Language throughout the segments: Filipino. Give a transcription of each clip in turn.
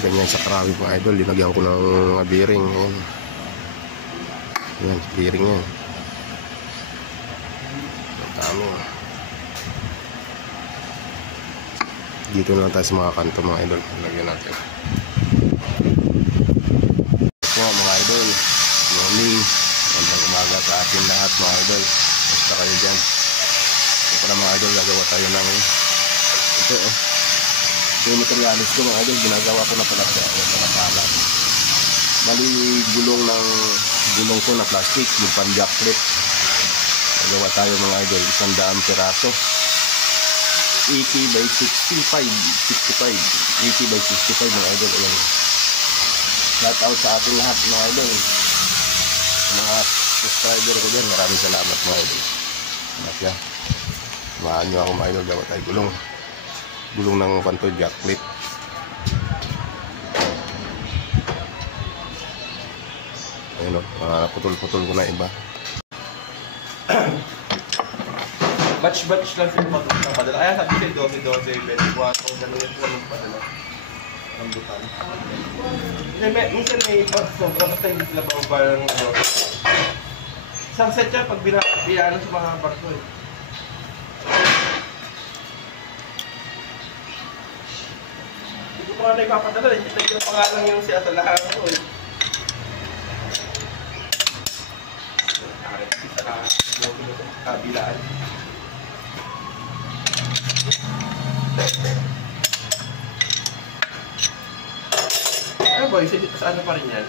Ganyan sa Karawi mga idol, linagyan ko ng bearing. Ayan. Ayan, bearing yan. Tama. Dito na lang tayo sa mga kanto mga idol. Lagyan natin. Ito mga idol. Morning. Magandang umaga sa atin lahat mga idol. Basta kayo dyan. Ito pala mga idol, gagawa tayo ng ito yung materialis ko mga idol, ginagawa ko na pala siya. Bali gulong ko na plastic, yung pan jack clip. Gagawa tayo mga idol, 100 peraso, 80 by 65 80 by 65 mga idol. Ayan, shout out sa ating lahat mga idol, mga subscriber ko dyan, maraming salamat mga idol. Samahan nyo ako mga idol, gawa tayo gulong ng kanto jack clip. Ayun o, putol-putol ko na iba. Batch lang sila magpapadala. Kaya sabi siya 12, 24, ganun yung padala. Rambutan. Minsan may sobra basta hindi sila parang isang set yan pag binaan sa mga barko eh. Hindi ko pa nga ipapadala. Hindi ko pangalan yung siya sa lahat ko eh. Kabilaan. Ano boy, sa ano pa rin yan?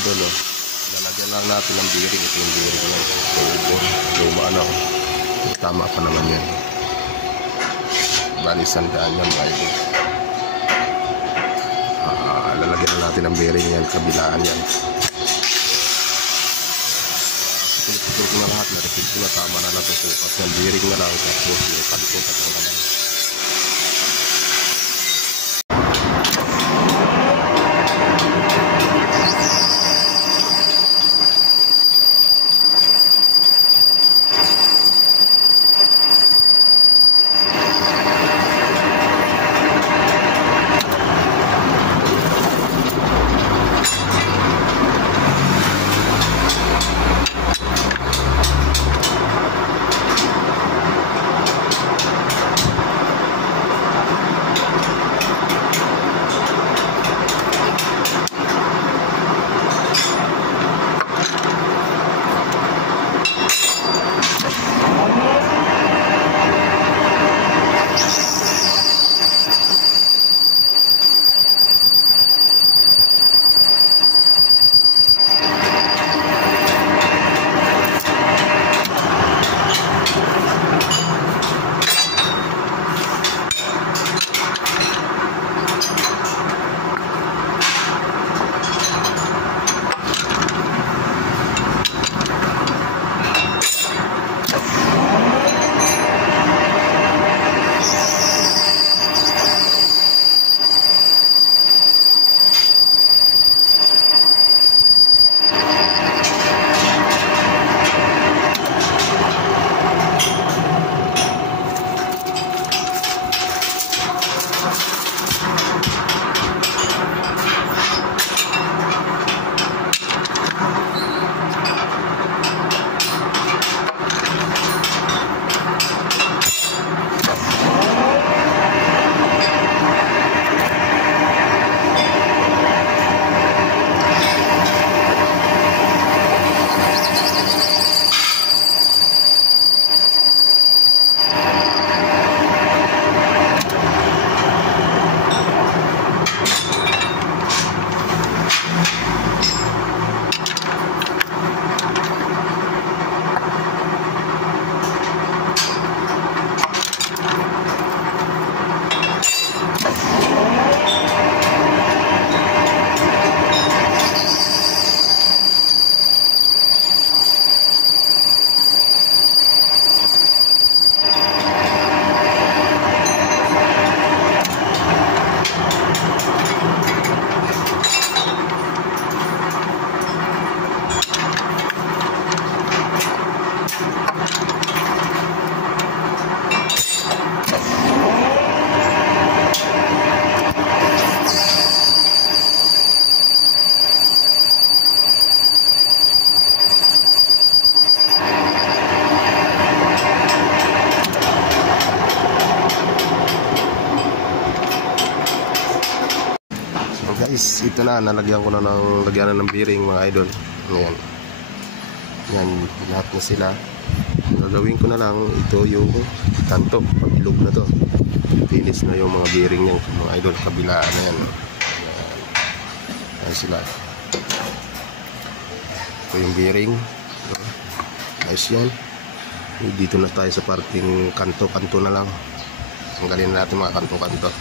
idol. Oh. Lalagyan lang natin ng bearing. Ito yung bearing lang. Luma ano. Tama pa naman yan. Bali sandaan yan mga idol. Lalagyan na natin ng bearing yan. Kabilaan yan. Putol ko na lahat. Na-repeat ko na. Tama na natin. Sukat ng bearing na lang. Tapos yung kalikot at ang naman. Guys, ito na, nalagyan ko na ng lagyanan ng bearing mga idol. Ayan. Yan, lahat na sila. Gagawin ko na lang ito yung kanto, pagilog na to. Finish na yung mga bearing niyan mga idol, kabilaan na yan. Ayan sila. Ito yung bearing. Nice yan. Dito na tayo sa parting kanto-kanto na lang. Tanggalin na natin mga kanto-kanto.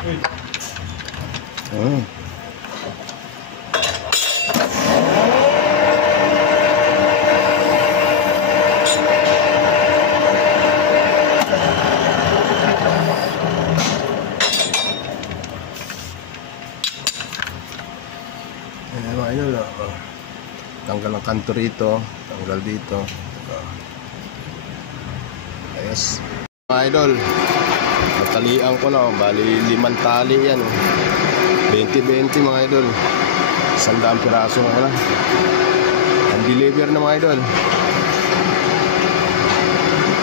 Hmm. Ayan mga idol, oh. Tanggal ang kanto rito, tanggal dito. Ayos. Mga idol, natalian ko na, bali 5 tali yan. 20-20 mga idol. 100 piraso na. Ang deliver na mga idol.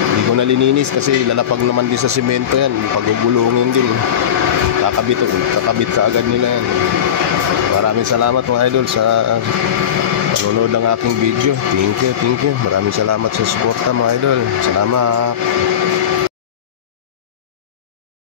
Hindi ko na lininis kasi lalapag naman din sa simento yan. Pagugulungin din. Kakabit ka agad nila yan. Maraming salamat mga idol sa panonood ng aking video. Thank you. Maraming salamat sa suporta mga idol. Salamat.